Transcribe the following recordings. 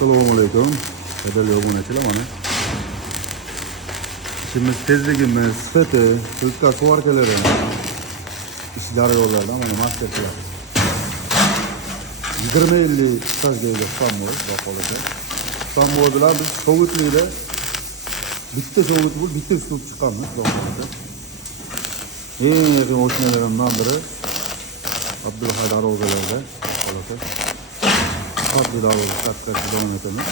Assalomu alaykum. Qadrli obunachilar, mana ishimiz tezligimiz, sifati, o'zga suvarkalari, ish jarayonlaridan mana master qilamiz. 20-50 stajga ega sammoy baholada. Sammoy bilan biz sovutlikda bitta sovut bo'lib, bitta uslub chiqamiz baholada. Eng yaqin o'shanlardan biri Abdulhay Darvozalarda baholada. Abdulhay Darvoza katta davom etamiz.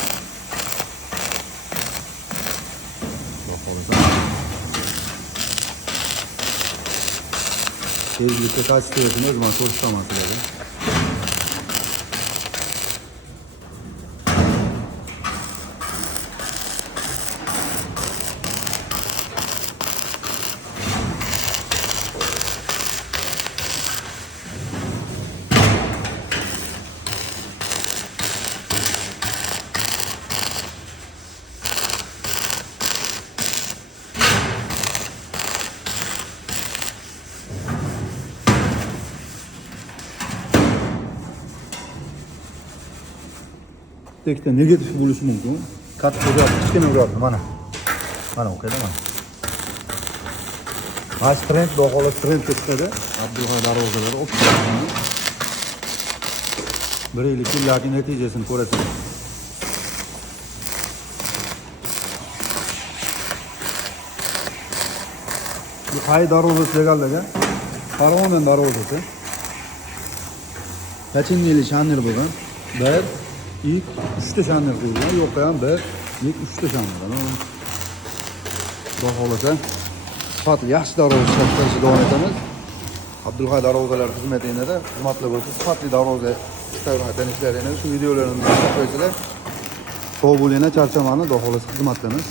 Tezlikte kaç istiyorsun o zaman soruşturması lazım. Tekte negatif bo'lishi mumkin. Katta uryapti, kichkina uryapti mana. Mana o'qiydi mana. Mana trend, bahola trend chiqadi. Abdulhay Darvozalar o'qiydi. Bir yillik yillarning natijasini ko'rasiz. Bu qay darvozasi egallagan? Farg'ona darvozasi. Qancha yil shanir bo'lgan? Bir ilk 3 shanir qo'yilgan, yo'qqa ham 1, 2, 3 shanir. Xudo xolasa, sifatli yaxshi darvoza ishlashga davom etamiz. Abdulhay Darvozalar xizmatida hurmatli bo'lsa, sifatli darvoza ishlagan ishlarini shu videolarni ko'rsatib qo'ysizlar. Sog' bo'linglar, charchamani, xudo xolasa xizmatdamiz.